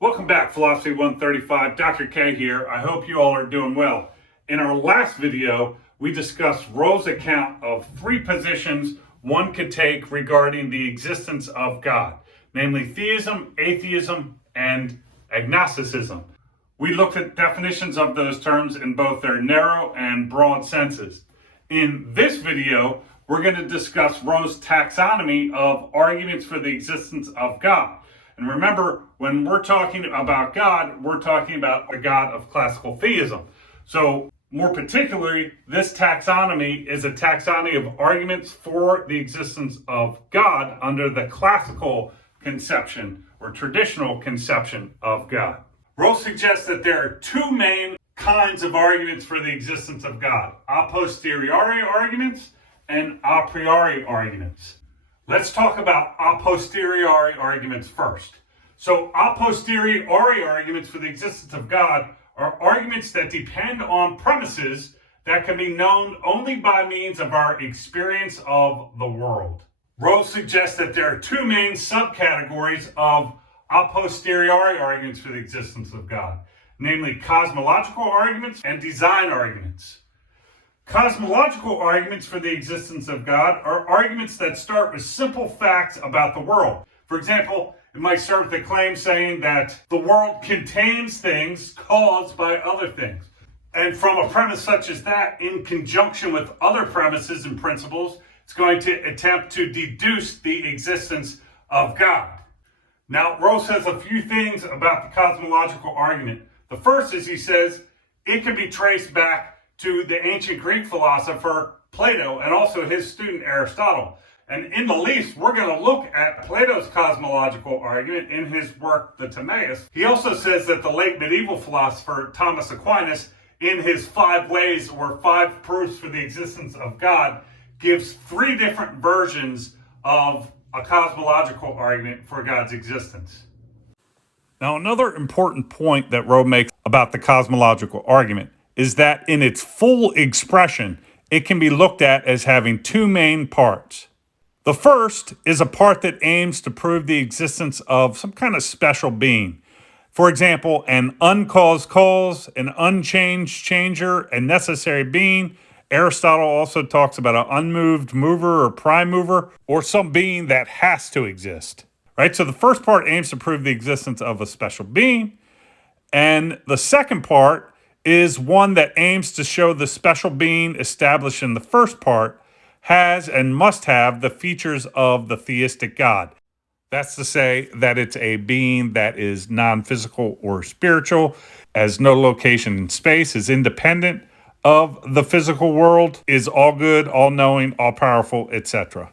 Welcome back, Philosophy 135. Dr. K here. I hope you all are doing well. In our last video, we discussed Rowe's account of three positions one could take regarding the existence of God, namely theism, atheism, and agnosticism. We looked at definitions of those terms in both their narrow and broad senses. In this video, we're going to discuss Rowe's taxonomy of arguments for the existence of God. And remember, when we're talking about God, we're talking about the God of classical theism. So, more particularly, this taxonomy is a taxonomy of arguments for the existence of God under the classical conception or traditional conception of God. Rowe suggests that there are two main kinds of arguments for the existence of God: a posteriori arguments and a priori arguments. Let's talk about a posteriori arguments first. So, a posteriori arguments for the existence of God are arguments that depend on premises that can be known only by means of our experience of the world. Rowe suggests that there are two main subcategories of a posteriori arguments for the existence of God, namely cosmological arguments and design arguments. Cosmological arguments for the existence of God are arguments that start with simple facts about the world. For example, it might start with a claim saying that the world contains things caused by other things. And from a premise such as that, in conjunction with other premises and principles, it's going to attempt to deduce the existence of God. Now, Rowe says a few things about the cosmological argument. The first is he says it can be traced back to the ancient Greek philosopher Plato and also his student Aristotle. And in the least, we're going to look at Plato's cosmological argument in his work, the Timaeus. He also says that the late medieval philosopher Thomas Aquinas, in his 5 ways or 5 proofs for the existence of God, gives 3 different versions of a cosmological argument for God's existence. Now, another important point that Rowe makes about the cosmological argument is that in its full expression, it can be looked at as having 2 main parts. The first is a part that aims to prove the existence of some kind of special being. For example, an uncaused cause, an unchanged changer, a necessary being. Aristotle also talks about an unmoved mover or prime mover, or some being that has to exist. Right? So the first part aims to prove the existence of a special being, and the second part is one that aims to show the special being established in the first part has and must have the features of the theistic God. That's to say that it's a being that is non-physical or spiritual, has no location in space, is independent of the physical world, is all good, all-knowing, all-powerful, etc.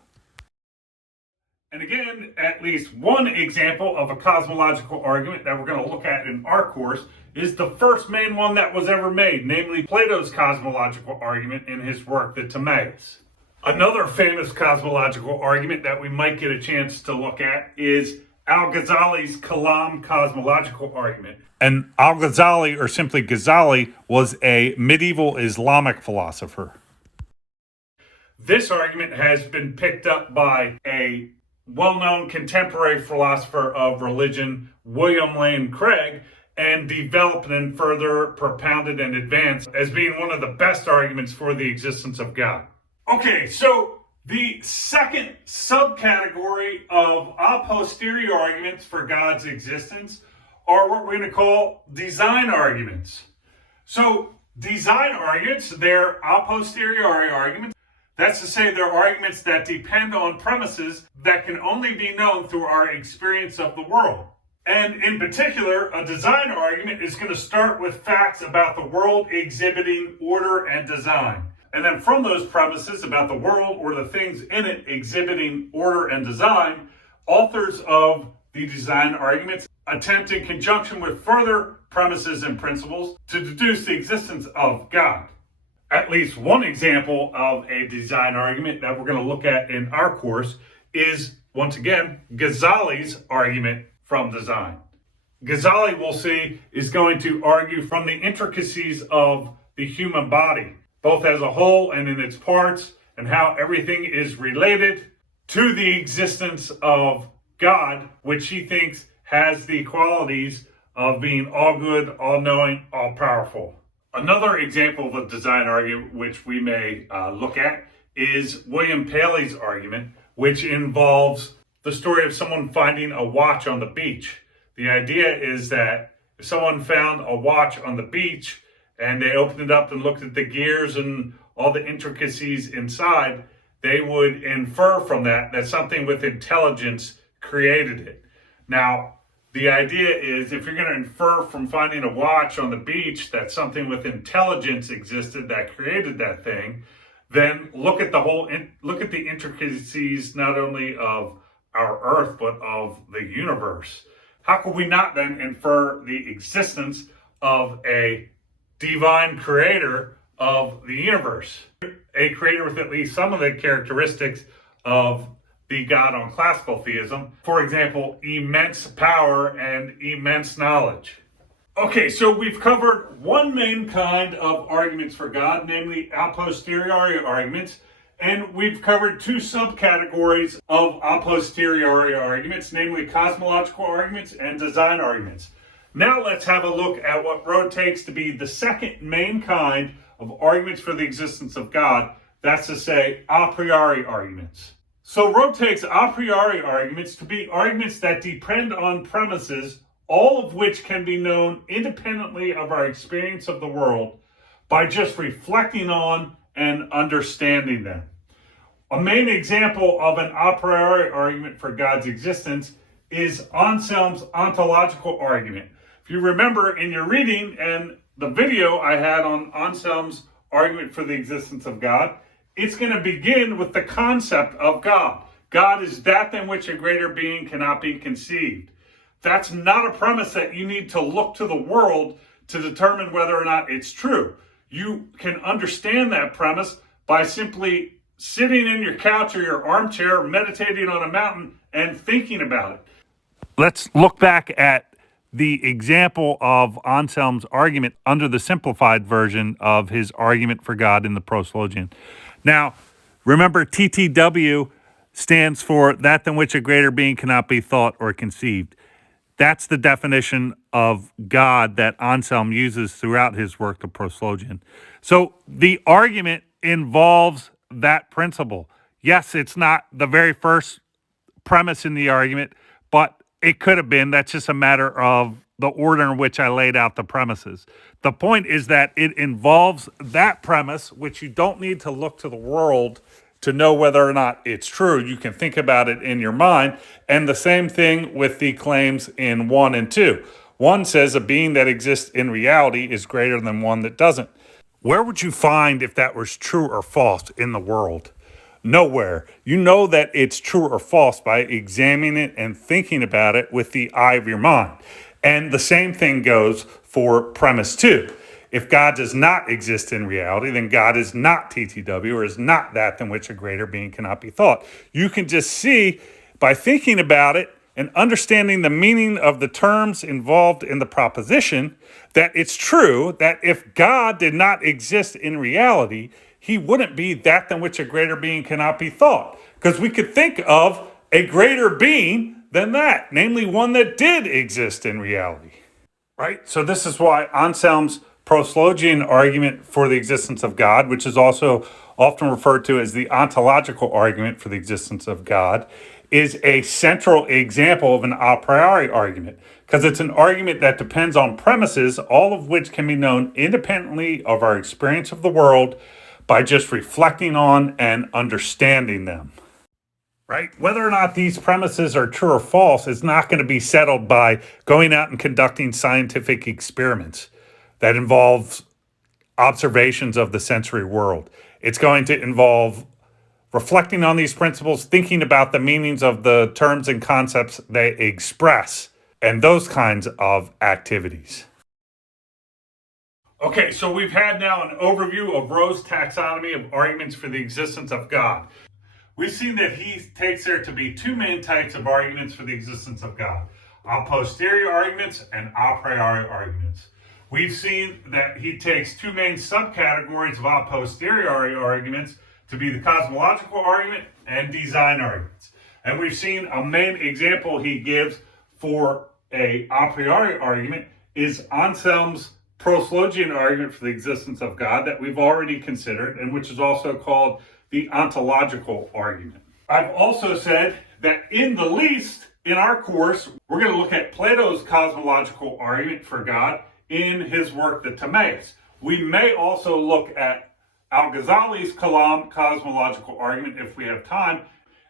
And again, at least one example of a cosmological argument that we're going to look at in our course is the first main one that was ever made, namely Plato's cosmological argument in his work, the Timaeus. Another famous cosmological argument that we might get a chance to look at is Al-Ghazali's Kalam cosmological argument. And Al-Ghazali, or simply Ghazali, was a medieval Islamic philosopher. This argument has been picked up by a well-known contemporary philosopher of religion, William Lane Craig, and developed and further propounded and advanced as being one of the best arguments for the existence of God. Okay, so the second subcategory of a posteriori arguments for God's existence are what we're going to call design arguments. So design arguments, they're a posteriori arguments. That's to say, they're arguments that depend on premises that can only be known through our experience of the world. And in particular, a design argument is going to start with facts about the world exhibiting order and design. And then from those premises about the world or the things in it exhibiting order and design, authors of the design arguments attempt in conjunction with further premises and principles to deduce the existence of God. At least one example of a design argument that we're going to look at in our course is, once again, Ghazali's argument from design. Ghazali, we'll see, is going to argue from the intricacies of the human body, both as a whole and in its parts, and how everything is related to the existence of God, which he thinks has the qualities of being all good, all knowing, all powerful. Another example of a design argument which we may look at is William Paley's argument, which involves the story of someone finding a watch on the beach. The idea is that if someone found a watch on the beach and they opened it up and looked at the gears and all the intricacies inside, they would infer from that something with intelligence created it. Now, the idea is if you're going to infer from finding a watch on the beach that something with intelligence existed that created that thing, then look at the intricacies not only of our Earth but of the universe. How could we not then infer the existence of a divine creator of the universe? A creator with at least some of the characteristics of the God on classical theism. For example, immense power and immense knowledge. Okay, so we've covered one main kind of arguments for God, namely a posteriori arguments, and we've covered two subcategories of a posteriori arguments, namely cosmological arguments and design arguments. Now let's have a look at what Rowe takes to be the second main kind of arguments for the existence of God, that's to say, a priori arguments. So Rowe takes a priori arguments to be arguments that depend on premises, all of which can be known independently of our experience of the world by just reflecting on and understanding them. A main example of an a priori argument for God's existence is Anselm's ontological argument. If you remember in your reading and the video I had on Anselm's argument for the existence of God, it's going to begin with the concept of God. God is that than which a greater being cannot be conceived. That's not a premise that you need to look to the world to determine whether or not it's true. You can understand that premise by simply sitting in your couch or your armchair, meditating on a mountain, and thinking about it. Let's look back at the example of Anselm's argument under the simplified version of his argument for God in the Proslogion. Now, remember, TTW stands for that than which a greater being cannot be thought or conceived. That's the definition of God that Anselm uses throughout his work, the Proslogion. So the argument involves that principle. Yes, it's not the very first premise in the argument, but it could have been. That's just a matter of the order in which I laid out the premises. The point is that it involves that premise, which you don't need to look to the world to know whether or not it's true. You can think about it in your mind. And the same thing with the claims in 1 and 2. 1 says a being that exists in reality is greater than one that doesn't. Where would you find if that was true or false in the world? Nowhere. You know that it's true or false by examining it and thinking about it with the eye of your mind. And the same thing goes for premise 2. If God does not exist in reality, then God is not TTW, or is not that than which a greater being cannot be thought. You can just see by thinking about it and understanding the meaning of the terms involved in the proposition that it's true that if God did not exist in reality, he wouldn't be that than which a greater being cannot be thought. Because we could think of a greater being than that, namely one that did exist in reality. Right? So this is why Anselm's Proslogian argument for the existence of God, which is also often referred to as the ontological argument for the existence of God, is a central example of an a priori argument, because it's an argument that depends on premises, all of which can be known independently of our experience of the world by just reflecting on and understanding them. Right? Whether or not these premises are true or false is not going to be settled by going out and conducting scientific experiments that involve observations of the sensory world. It's going to involve reflecting on these principles, thinking about the meanings of the terms and concepts they express, and those kinds of activities. Okay, so we've had now an overview of Rowe's taxonomy of arguments for the existence of God. We've seen that he takes there to be two main types of arguments for the existence of God: a posteriori arguments and a priori arguments. We've seen that he takes two main subcategories of a posteriori arguments to be the cosmological argument and design arguments. And we've seen a main example he gives for a priori argument is Anselm's proslogian argument for the existence of God that we've already considered, and which is also called the ontological argument. I've also said that in the least, in our course, we're going to look at Plato's cosmological argument for God in his work, the Timaeus. We may also look at Al-Ghazali's Kalam cosmological argument if we have time.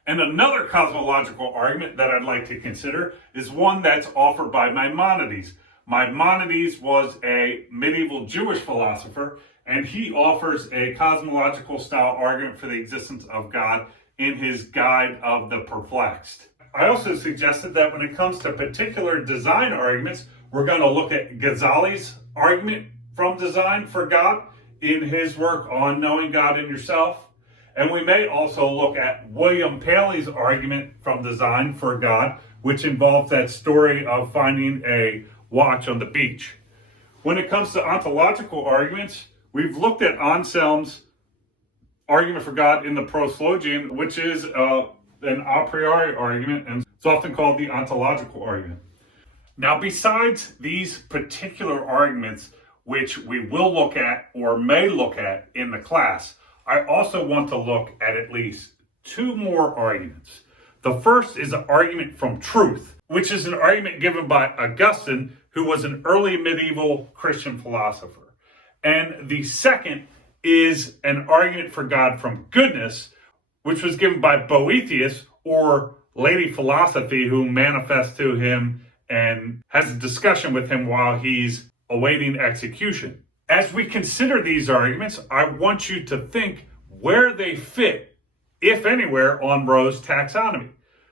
And another cosmological argument that I'd like to consider is one that's offered by Maimonides. Maimonides was a medieval Jewish philosopher, and he offers a cosmological style argument for the existence of God in his Guide of the Perplexed. I also suggested that when it comes to particular design arguments, we're going to look at Ghazali's argument from design for God in his work on Knowing God in Yourself. And we may also look at William Paley's argument from design for God, which involves that story of finding a watch on the beach. When it comes to ontological arguments, we've looked at Anselm's argument for God in the Proslogian, which is an a priori argument, and it's often called the ontological argument. Now, besides these particular arguments, which we will look at or may look at in the class, I also want to look at least two more arguments. The first is an argument from truth, which is an argument given by Augustine, who was an early medieval Christian philosopher. And the second is an argument for God from goodness, which was given by Boethius, or Lady Philosophy, who manifests to him and has a discussion with him while he's awaiting execution. As we consider these arguments, I want you to think where they fit, if anywhere, on Rowe's taxonomy.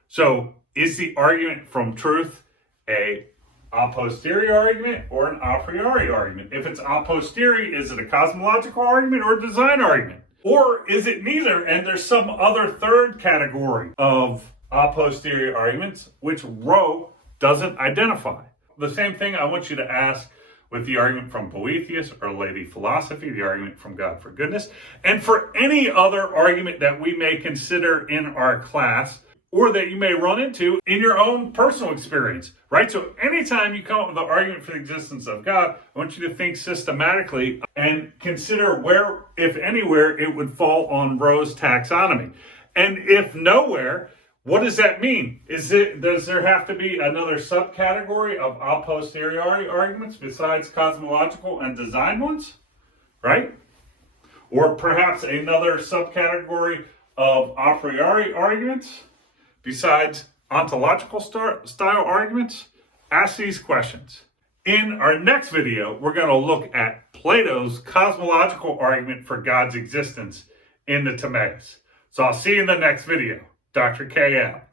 So, is the argument from truth a posteriori argument or an a priori argument? If it's a posteriori, is it a cosmological argument or a design argument? Or is it neither, and there's some other third category of a posteriori arguments which Rowe doesn't identify? The same thing I want you to ask with the argument from Boethius or Lady Philosophy, the argument from God for goodness, and for any other argument that we may consider in our class or that you may run into in your own personal experience, right? So anytime you come up with an argument for the existence of God, I want you to think systematically and consider where, if anywhere, it would fall on Rowe's taxonomy. And if nowhere, what does that mean? Does there have to be another subcategory of a posteriori arguments besides cosmological and design ones, right? Or perhaps another subcategory of a priori arguments besides ontological style arguments? Ask these questions. In our next video, we're going to look at Plato's cosmological argument for God's existence in the Timaeus. So I'll see you in the next video. Dr. K out.